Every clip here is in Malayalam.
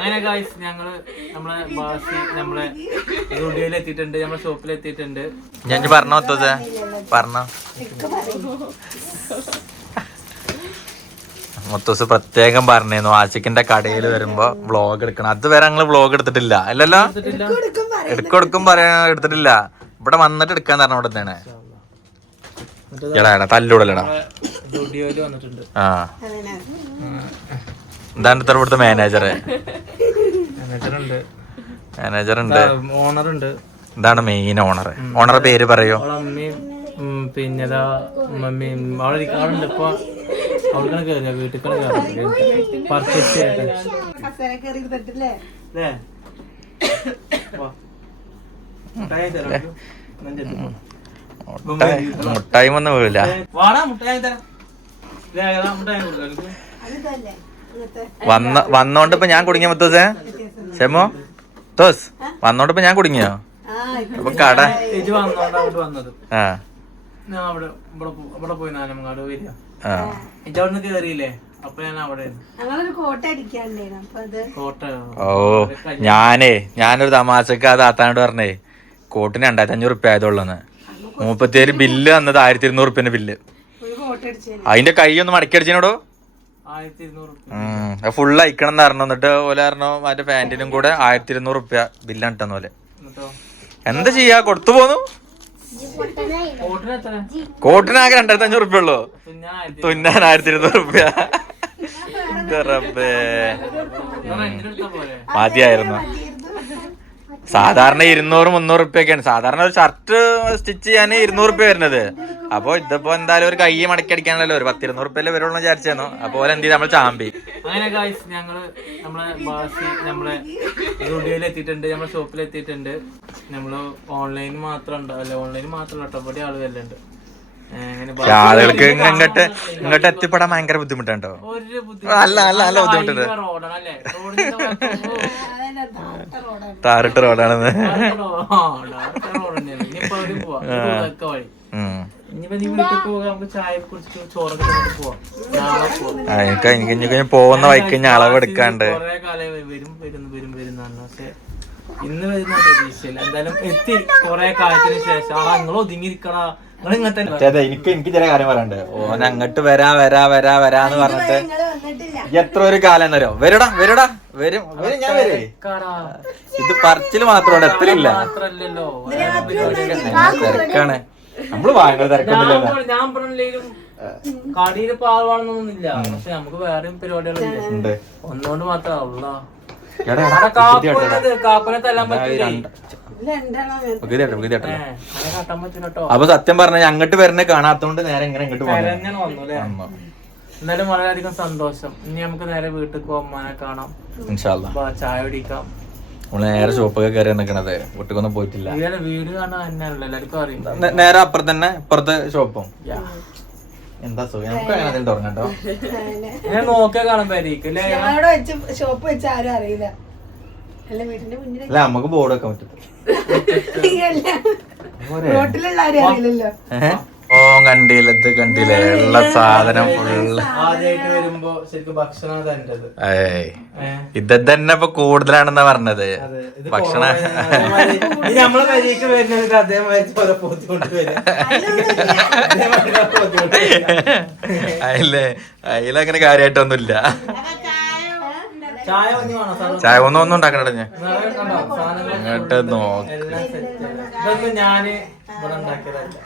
അങ്ങനെ ഗായ്സ് ഞങ്ങള് നമ്മളെ ബാസി നമ്മളെ സ്റ്റുഡിയോയിൽ എത്തിയിട്ടുണ്ട്, നമ്മളെ ഷോപ്പിൽ എത്തിയിട്ടുണ്ട്. ഞാൻ പറഞ്ഞോ പറഞ്ഞോ മുത്തൂസ് പ്രത്യേകം പറഞ്ഞിരുന്നു ആശിക്കിന്റെ കടയിൽ വരുമ്പോ വ്ളോഗ് എടുക്കണം. അതുവരെ ഞങ്ങള് വ്ളോഗ് എടുത്തിട്ടില്ല അല്ലല്ലോ, എടുക്കും പറയാൻ എടുത്തിട്ടില്ല. ഇവിടെ വന്നിട്ട് എടുക്കാന്ന് പറഞ്ഞ ഇവിടെ തന്നെയാണ്. എടാ തല്ലൂടല്ലടാ. ആ എന്താണ് ഇത്ര ഇവിടുത്തെ മാനേജർ ഉണ്ട്, ഓണറുണ്ട്. എന്താണ് മെയിൻ ഓണറെ പേര് പറയോ? പിന്നെ ഇപ്പൊ അവിടേക്കാണ് കയറിയ വീട്ടിൽ പർച്ചേസ് ചെയ്യട്ടെ. മുട്ടായി ഒന്നും വീഴില്ല. വന്നോണ്ട് ഇപ്പൊ ഞാൻ കുടുങ്ങിയ മുത്തൂസേ ഷെമോ തോസ് വന്നോണ്ട് ഇപ്പൊ ഞാൻ കുടുങ്ങിയോ? അപ്പൊ കട ആ ഞാൻ ഇവിടെ പോയി നാലമങ്ങാട് വരിക. ഇജവിടുന്ന് കേറിയില്ലേ, അപ്പൊ ഞാൻ അവിടെ ഓ ഞാനൊരു തമാശക്ക് ആ താത്താനോട് പറഞ്ഞേ കോട്ടിന് 2500 ആയതുള്ളന്ന്. 37 ബില്ല് വന്നത് 1200 ബില്ല്. അതിന്റെ കൈ ഒന്ന് മടക്കി അടിച്ചോടോ. ഫുള്ള് അയക്കണം എന്ന് പറഞ്ഞു. എന്നിട്ട് ഓല പറഞ്ഞു മറ്റേ പാന്റിനും കൂടെ 1200 ബില്ലാണ് ഇട്ടെന്ന് പോലെ. എന്താ ചെയ്യാ, കൊടുത്തു പോന്നു. കോട്ടിനാകെ 2500 ഉള്ളൂ, തുന്നാൻ 1200. മതിയായിരുന്നു. സാധാരണ 200-300 സാധാരണ ഒരു ഷർട്ട് സ്റ്റിച്ച് ചെയ്യാൻ 200 വരുന്നത്. അപ്പൊ ഇതിപ്പോ എന്തായാലും ഒരു കൈ മടക്കി അടിക്കാനല്ലോ, ഒരു 10-200 വരുള്ളൂ വിചാരിച്ചു. അപ്പൊ എന്ത് ചെയ്ത് നമ്മൾ ചാമ്പി. അങ്ങനെ ഗായ്സ് ഞങ്ങള് നമ്മളെ ബാസി നമ്മളെ സ്റ്റുഡിയോയിൽ എത്തിയിട്ടുണ്ട്, നമ്മളെ ഷോപ്പിൽ എത്തിയിട്ടുണ്ട്. നമ്മള് ഓൺലൈൻ മാത്രം ഉണ്ടാവില്ല, ഓൺലൈൻ മാത്രമല്ല കേട്ടോ, ആള് വല്ലുണ്ട്. ആളുകൾക്ക് ഇങ്ങോട്ട് എത്തിപ്പെടാൻ ഭയങ്കര ബുദ്ധിമുട്ടുണ്ടോ? നല്ല ബുദ്ധിമുട്ടുണ്ട്. താറിട്ട് റോഡാണെന്ന്. എനിക്ക് പോകുന്ന വഴിക്ക് അളവെടുക്കാണ്ട് ഇന്ന് വരുന്ന പ്രതീക്ഷയില്ല. എന്തായാലും എത്തി കൊറേ കാലത്തിന് ശേഷം. നിങ്ങൾ ഒതുങ്ങിയിരിക്കണ എനിക്ക് ചില കാര്യം പറയണ്ട്. ഓൻ അങ്ങോട്ട് വരാന്ന് പറഞ്ഞിട്ട് എത്ര ഒരു കാലം എന്നറിയോ? വരും ഞാൻ വരേ. ഇത് പറച്ചില് മാത്രമാണ്, എത്രയില്ല തിരക്കാണ്. നമ്മള് ഭയങ്കര തിരക്കൊന്നുമില്ലല്ലോ. ഞാൻ പറഞ്ഞില്ലേലും കടയില് പാവാണെന്നൊന്നുമില്ല, പക്ഷെ നമുക്ക് വേറെയും പരിപാടികളുണ്ട്. ഒന്നുകൊണ്ട് മാത്രമല്ല കാപ്പനെ തല്ലാൻ പറ്റില്ല. അപ്പൊ സത്യം പറഞ്ഞ അങ്ങോട്ട് വരുന്ന കാണാത്തോണ്ട് നേരെ ഇങ്ങനെ ഇങ്ങോട്ട് വന്നു. എന്തായാലും വളരെയധികം സന്തോഷം. ഇനി നമുക്ക് നേരെ വീട്ടിൽ പോകാൻ കാണാം, ചായ കുടിക്കാം. നമ്മള് നേരെ ഷോപ്പൊക്കെ കയറി നിക്കണത്, വീട്ടിലൊന്നും പോയിട്ടില്ല. വീട് കാണാൻ തന്നെയാണല്ലോ എല്ലാവർക്കും അറിയാം. നേരെ അപ്പുറത്ത് തന്നെ ഇപ്പുറത്തെ ഷോപ്പും. എന്താ സുഖം, നമുക്ക് അങ്ങനെ തുടങ്ങട്ടോ. ഞാൻ നോക്കിയാ കാണാൻ പേരിക്കല്ലേ ഷോപ്പ് വെച്ച് ആരും അറിയില്ല. അല്ല നമുക്ക് ബോർഡ് വെക്കാൻ പറ്റും. റോട്ടിലുള്ള ആരും അറിയില്ലല്ലോ. ഓ കണ്ടില്ലേ ഉള്ള സാധനം ഫുള്ള്. ആദ്യമായിട്ട് വരുമ്പോ ശരിക്കും ഭക്ഷണം തരേണ്ടത്. ഇത് തന്നെ ഇപ്പൊ കൂടുതലാണെന്നാ പറഞ്ഞത് ഭക്ഷണം. നമ്മളെ പരിക്ക് വരുന്നത് അതേമാതിരി അതിലങ്ങനെ കാര്യമായിട്ടൊന്നുമില്ല. ചായ ഒന്നും ഉണ്ടാക്കണ ഞാൻ ഇങ്ങോട്ട് നോക്ക്. ഇതൊന്നും ഞാന് ഇവിടെ ഉണ്ടാക്കിയതല്ല,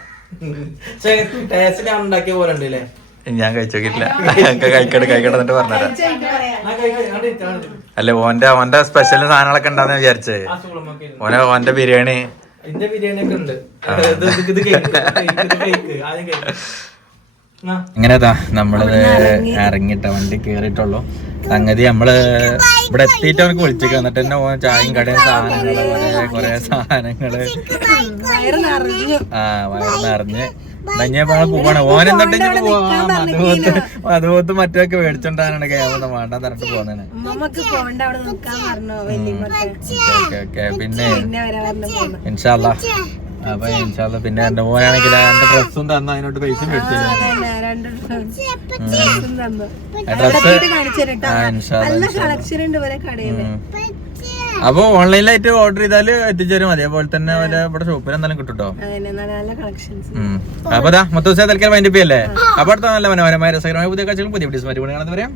ടേസ്റ്റിൽ ഞാൻ ഉണ്ടാക്കിയ പോലെ ഉണ്ടല്ലേ. ഞാൻ കഴിച്ചോക്കിട്ടില്ല. കഴിക്കട്ടെ എന്നിട്ട് പറഞ്ഞുതരാം. അല്ല ഓന്റെ സ്പെഷ്യൽ സാധനങ്ങളൊക്കെ ഉണ്ടാന്ന് വിചാരിച്ചേ. ഓന്റെ ബിരിയാണി ഒക്കെ ഉണ്ട്. ഇങ്ങനെതാ നമ്മളിത് ഇറങ്ങിട്ട വണ്ടി കേറിയിട്ടുള്ളൂ. സംഗതി നമ്മള് ഇവിടെ എത്തിയിട്ട് അവർക്ക് വിളിച്ചേക്ക്. എന്നിട്ട് തന്നെ ചായയും കടയും സാധനങ്ങള് കൊറേ സാധനങ്ങള് വയറ് നിറഞ്ഞ് പോവാണ്. ഓൻ എന്നിട്ട് പോവാം അതുപോലത്തെ മറ്റൊക്കെ മേടിച്ചോണ്ടാണ് കേവലം വേണ്ടാന്ന് പറഞ്ഞിട്ട് പോകുന്നതാണ്. പിന്നെ ഇൻഷാ അല്ലാഹ് അപ്പൊ ഇൻഷാല്ലാ പിന്നെ എന്റെ മോനാണെങ്കിൽ 2 ഡ്രസ്സും തന്നു അതിനോട്ട് പൈസ മേടിച്ചു അപ്പൊ ഓൺലൈനിലായിട്ട് ഓർഡർ ചെയ്താല് എത്തിച്ചേരും. അതേപോലെ തന്നെ ഇവിടെ ഷോപ്പിൽ എന്തായാലും കിട്ടുട്ടോ. അപ്പൊ മൊത്തം ദിവസം തൽക്കാലം വൈൻഡപ്പ് ചെയ്യല്ലേ. അപ്പൊ അടുത്ത നല്ല മനോഹരമായ രസകരമായ പുതിയ കാഴ്ചകളും പുതിയ വീഡിയോസ് മാറ്റി പറയാം.